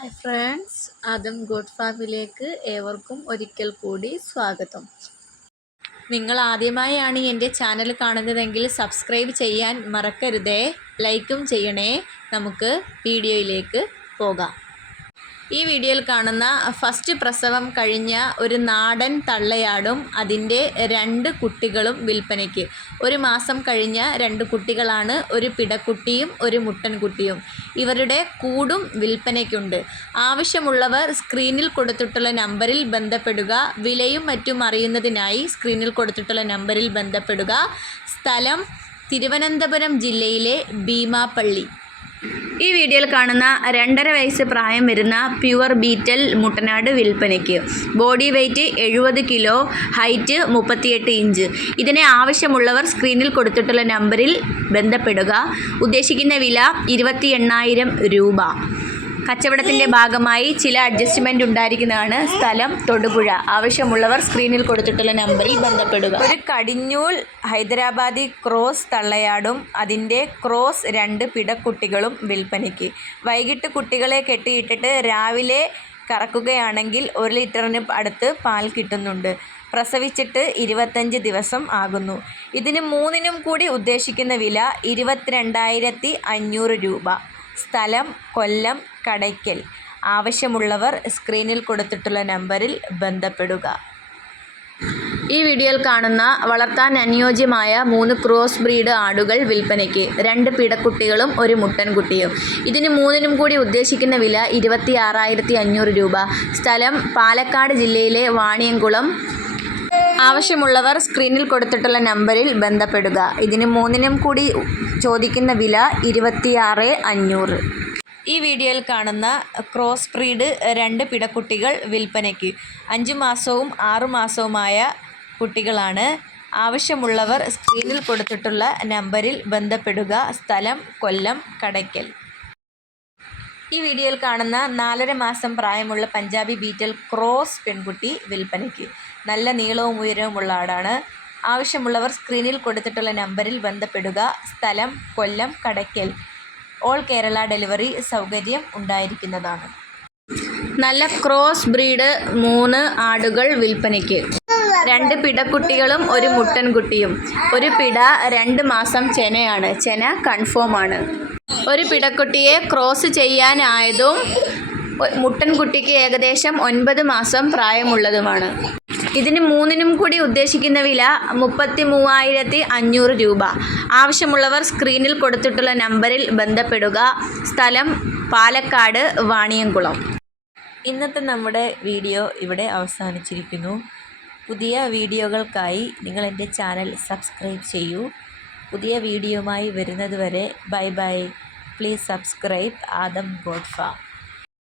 Hi friends Adam good ഫാമിലേക്ക് ഏവർക്കും ഒരിക്കൽ കൂടി സ്വാഗതം. നിങ്ങൾ ആദ്യമായാണ് എന്റെ ചാനൽ കാണുന്നതെങ്കിൽ സബ്സ്ക്രൈബ് ചെയ്യാൻ മറക്കരുതേ. ലൈക്കും ചെയ്യണേ. നമുക്ക് വീഡിയോയിലേക്ക് പോകാം. ഈ വീഡിയോയിൽ കാണുന്ന ഫസ്റ്റ് പ്രസവം കഴിഞ്ഞ ഒരു നാടൻ തള്ളയാടും അതിന്റെ രണ്ട് കുട്ടികളും വിൽപ്പനയ്ക്ക്. ഒരു മാസം കഴിഞ്ഞ രണ്ട് കുട്ടികളാണ് ഒരു പിടക്കുട്ടിയും ഒരു മുട്ടൻകുട്ടിയും. ഇവരുടെ കൂടും വിൽപ്പനയ്ക്കുണ്ട്. ആവശ്യമുള്ളവർ സ്ക്രീനിൽ കൊടുത്തിട്ടുള്ള നമ്പറിൽ ബന്ധപ്പെടുക വിലയും മറ്റും അറിയുന്നതിനായി സ്ക്രീനിൽ കൊടുത്തിട്ടുള്ള നമ്പറിൽ ബന്ധപ്പെടുക. സ്ഥലം തിരുവനന്തപുരം ജില്ലയിലെ ഭീമാപ്പള്ളി ഈ വീഡിയോയിൽ കാണുന്ന രണ്ടര വയസ്സ് പ്രായം വരുന്ന പ്യുവർ ബീറ്റൽ മുട്ടനാട് വിൽപ്പനയ്ക്ക്. ബോഡി വെയ്റ്റ് എഴുപത് കിലോ ഹൈറ്റ് മുപ്പത്തിയെട്ട് ഇഞ്ച്. ഇതിനെ ആവശ്യമുള്ളവർ സ്ക്രീനിൽ കൊടുത്തിട്ടുള്ള നമ്പറിൽ ബന്ധപ്പെടുക. ഉദ്ദേശിക്കുന്ന വില ഇരുപത്തി രൂപ. കച്ചവടത്തിന്റെ ഭാഗമായി ചില അഡ്ജസ്റ്റ്മെന്റ് ഉണ്ടായിരിക്കുന്നതാണ് സ്ഥലം തൊടുപുഴ. ആവശ്യമുള്ളവർ സ്ക്രീനിൽ കൊടുത്തിട്ടുള്ള നമ്പറിൽ ബന്ധപ്പെടുക. ഒരു കടിഞ്ഞൂൽ ഹൈദരാബാദി ക്രോസ് തള്ളയാടും അതിന്റെ ക്രോസ് രണ്ട് പിടക്കുട്ടികളും വിൽപ്പനയ്ക്ക്. വൈകിട്ട് കുട്ടികളെ കെട്ടിയിട്ടിട്ട് രാവിലെ കറക്കുകയാണെങ്കിൽ ഒരു ലിറ്ററിന് അടുത്ത് പാൽ കിട്ടുന്നുണ്ട്. പ്രസവിച്ചിട്ട് ഇരുപത്തഞ്ച് ദിവസം ആകുന്നു. ഇതിന് മൂന്നിനും കൂടി ഉദ്ദേശിക്കുന്ന വില ഇരുപത്തിരണ്ടായിരത്തി അഞ്ഞൂറ് രൂപ. സ്ഥലം കൊല്ലം കടയ്ക്കൽ. ആവശ്യമുള്ളവർ സ്ക്രീനിൽ കൊടുത്തിട്ടുള്ള നമ്പറിൽ ബന്ധപ്പെടുക. ഈ വീഡിയോയിൽ കാണുന്ന വളർത്താൻ അനുയോജ്യമായ മൂന്ന് ക്രോസ് ബ്രീഡ് ആടുകൾ വിൽപ്പനയ്ക്ക് രണ്ട് പിടക്കുട്ടികളും ഒരു മുട്ടൻകുട്ടിയും. ഇതിന് മൂന്നിനും കൂടി ഉദ്ദേശിക്കുന്ന വില ഇരുപത്തി ആറായിരത്തി അഞ്ഞൂറ് രൂപ. സ്ഥലം പാലക്കാട് ജില്ലയിലെ വാണിയംകുളം ആവശ്യമുള്ളവർ സ്ക്രീനിൽ കൊടുത്തിട്ടുള്ള നമ്പറിൽ ബന്ധപ്പെടുക. ഇതിന് മൂന്നിനും കൂടി ചോദിക്കുന്ന വില ഇരുപത്തിയാറ് അഞ്ഞൂറ്. ഈ വീഡിയോയിൽ കാണുന്ന ക്രോസ് ബ്രീഡ് രണ്ട് പിടക്കുട്ടികൾ വിൽപ്പനയ്ക്ക്. അഞ്ച് മാസവും ആറു മാസവുമായ കുട്ടികളാണ്. ആവശ്യമുള്ളവർ സ്ക്രീനിൽ കൊടുത്തിട്ടുള്ള നമ്പറിൽ ബന്ധപ്പെടുക. സ്ഥലം കൊല്ലം കടയ്ക്കൽ. ഈ വീഡിയോയിൽ കാണുന്ന നാലര മാസം പ്രായമുള്ള പഞ്ചാബി ബീറ്റൽ ക്രോസ് പെൺകുട്ടി വിൽപ്പനയ്ക്ക്. നല്ല നീളവും ഉയരവുമുള്ള ആടാണ്. ആവശ്യമുള്ളവർ സ്ക്രീനിൽ കൊടുത്തിട്ടുള്ള നമ്പറിൽ ബന്ധപ്പെടുക. സ്ഥലം കൊല്ലം കടയ്ക്കൽ. ഓൾ കേരള ഡെലിവറി സൗകര്യം ഉണ്ടായിരിക്കുന്നതാണ്. നല്ല ക്രോസ് ബ്രീഡ് മൂന്ന് ആടുകൾ വിൽപ്പനയ്ക്ക്. രണ്ട് പിടക്കുട്ടികളും ഒരു മുട്ടൻകുട്ടിയും. ഒരു പിട രണ്ട് മാസം ചെനയാണ്. ചെന കൺഫേം ആണ്. ഒരു പിടക്കുട്ടിയെ ക്രോസ് ചെയ്യാനായതും മുട്ടൻകുട്ടിക്ക് ഏകദേശം ഒൻപത് മാസം പ്രായമുള്ളതുമാണ്. ഇതിന് മൂന്നിനും കൂടി ഉദ്ദേശിക്കുന്ന വില മുപ്പത്തി മൂവായിരത്തി അഞ്ഞൂറ് രൂപ. ആവശ്യമുള്ളവർ സ്ക്രീനിൽ കൊടുത്തിട്ടുള്ള നമ്പറിൽ ബന്ധപ്പെടുക. സ്ഥലം പാലക്കാട് വാണിയംകുളം. ഇന്നത്തെ നമ്മുടെ വീഡിയോ ഇവിടെ അവസാനിച്ചിരിക്കുന്നു. പുതിയ വീഡിയോകൾക്കായി നിങ്ങൾ എന്റെ ചാനൽ സബ്സ്ക്രൈബ് ചെയ്യൂ. പുതിയ വീഡിയോയുമായി വരുന്നതുവരെ bye bye. Please subscribe. Adam ഗോഡ്ഫ.